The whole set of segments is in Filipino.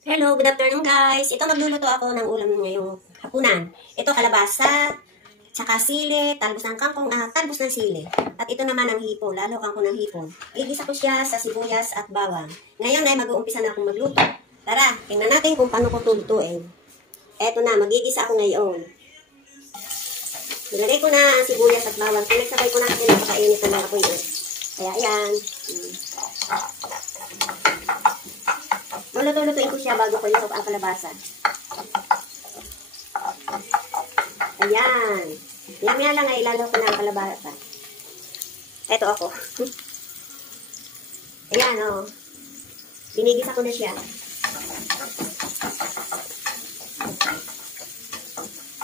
Hello, good afternoon guys. Ito magluluto ako ng ulam ngayong hapunan. Ito kalabasa, tsaka sili, talbos ng kangkong, talbos ng sili. At ito naman ang hipon, lalo kang ng hipon. Igisa ko siya sa sibuyas at bawang. Ngayon ay mag-uumpisa na akong magluto. Tara, tingnan natin kung paano ko lutuin. Eto na, magigisa ako ngayon. Nilagay ko na ang sibuyas at bawang. Pinagsabay ko na kasi napakainit na ako ito. Kaya ayan. Lulutuin ko siya bago ko isok ang kalabasa. Ayan. Maya lang ay ilalaw ko na ang kalabasa. Eto ako. Ayan o. Binigisa ko na siya.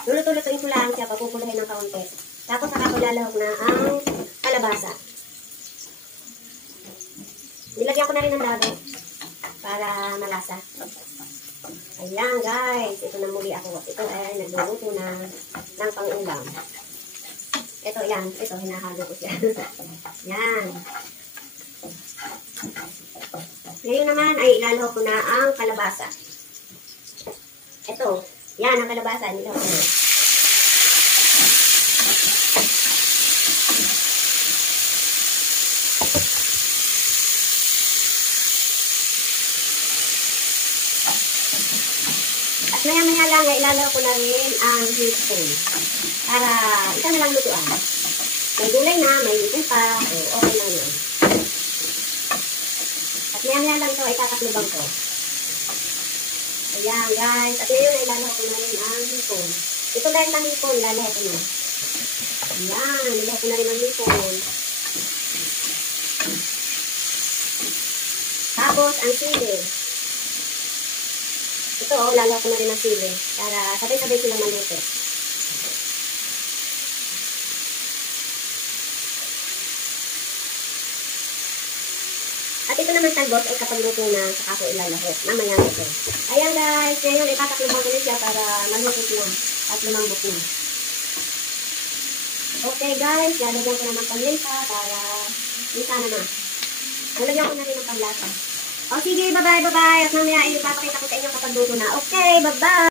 Lulutuin ko lang siya, papupulahin ng kaunti. Tapos saka ko lalaw na ang kalabasa. Nilagyan ko na rin ng labo para malasa. Ayan guys, ito na muli ako. Ito ay nagluluto na ng pang-ulam. Ito yan, ito hinahalo ko siya. Yan. Ngayon naman ay ilalaw ko na ang kalabasa. Ito, yan ang kalabasa. Nilaw ko na. Maya-maya lang ay ilalaw ko na rin ang hipon para isa na lang lutuan. May gulay na, may hipon pa, so okay lang yun. At maya-maya lang ito ay tataklubang ko. Ayan guys, at ngayon ay ilalaw ko na rin ang hipon. Ito dahil ng hipon, ilalaw ko na. Ayan, ilalaw ko na rin ang hipon. Tapos ang sili. Ito, lalaw ko na rin ang sili para sabay-sabay silang maluto. At ito naman talbos ay kapag luto na saka ko ilalahok. Mamaya ito. Ayan guys, ngayon itatakluban ko na siya para maluto na at lumambot na. Okay guys, lalagyan ko naman paminta para isa na. Lalagyan ko na rin ang panlasa. O sige, bye-bye. At mamaya ipapakita ko sa inyo kapag luto na. Okay, bye-bye.